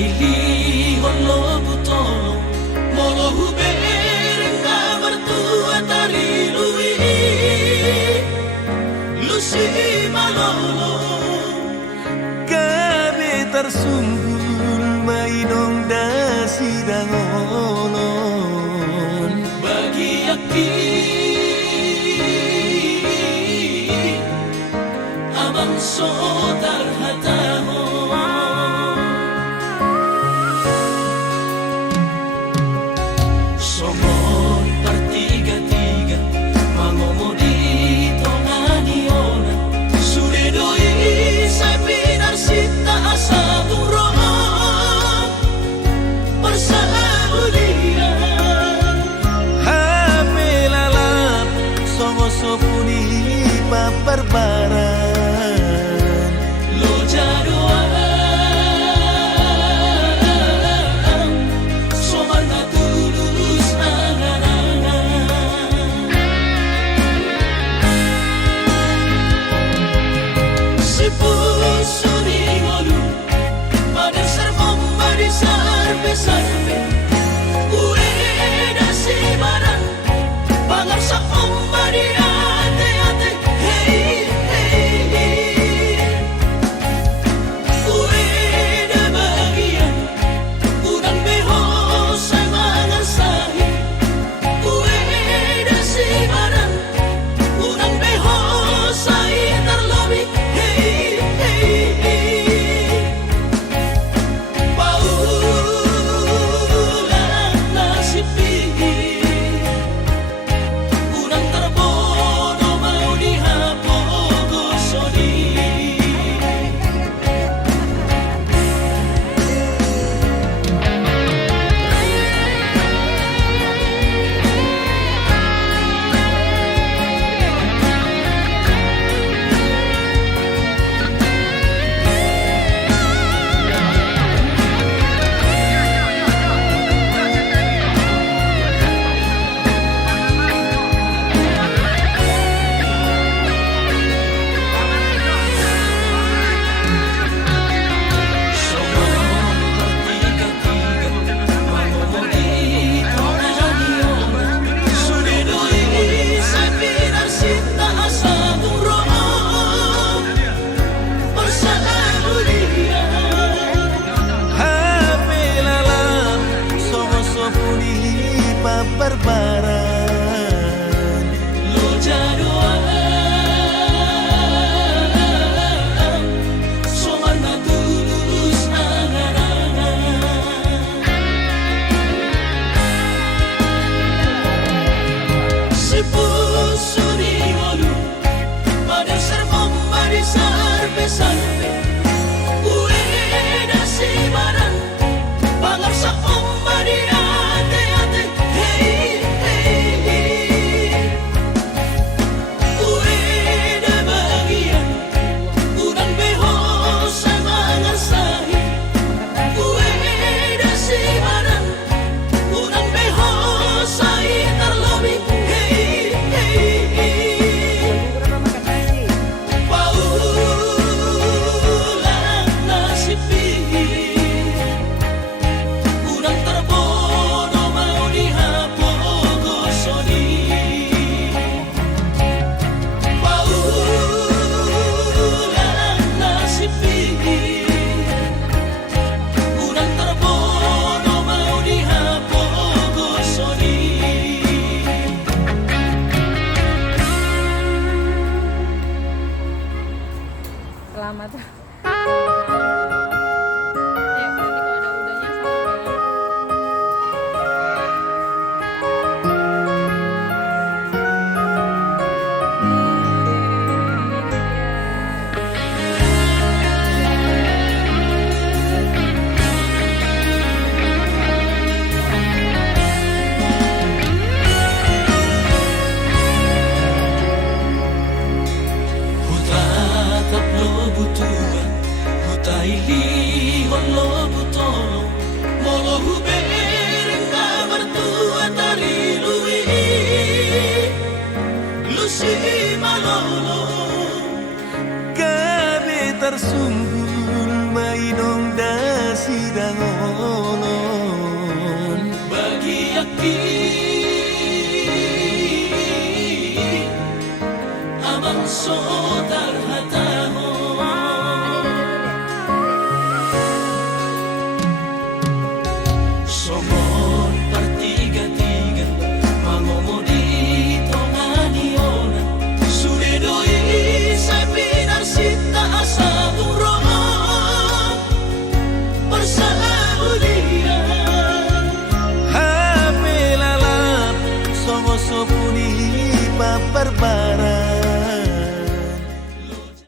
Utaili holo butolo molo hubenga mertua tari lui lusi malolo kami tersungkul mainong dasi dangolon bagi aki abang sodar hataho somon pertiga-tiga mangomodi tongadiona sudah doi saya pinar sita asa turun persabudia hame lalap songo sopuni paperbaran lo jadoa soman tulus angan-angan sepusuri ngolu pada sermom pada sarpe-sarpe ueda si baran pangar sa ombari ate-ate hey hey ueda bagian udang beho sa mangar sahi ueda si baran udang beho sa itar lobi hey hey paulan nasipi udang terbono mau dihapogosoni hame lalap songo sopuni paperbaran lo jadoa soman tulus angan-angan sepusuri ngolu pada sermom pada sarpe-sarpe ueda si baran pangar sa ombari ate-ate hey hey ueda bagian udang beho sa mangar sahi ueda si baran udang beho sa itar lobi hey hey paulan nasipi udang terbono mau dihapogosoni paulan nasipi udang terbono mau dihapogosoni Selamat. Ya, nanti kalau ada udahnya sama ya. Hutatap lo butua hutaili holo butolo molo hubenga mertua tari lui lusi malolo kami tersungkul mainong dasi dango berbagi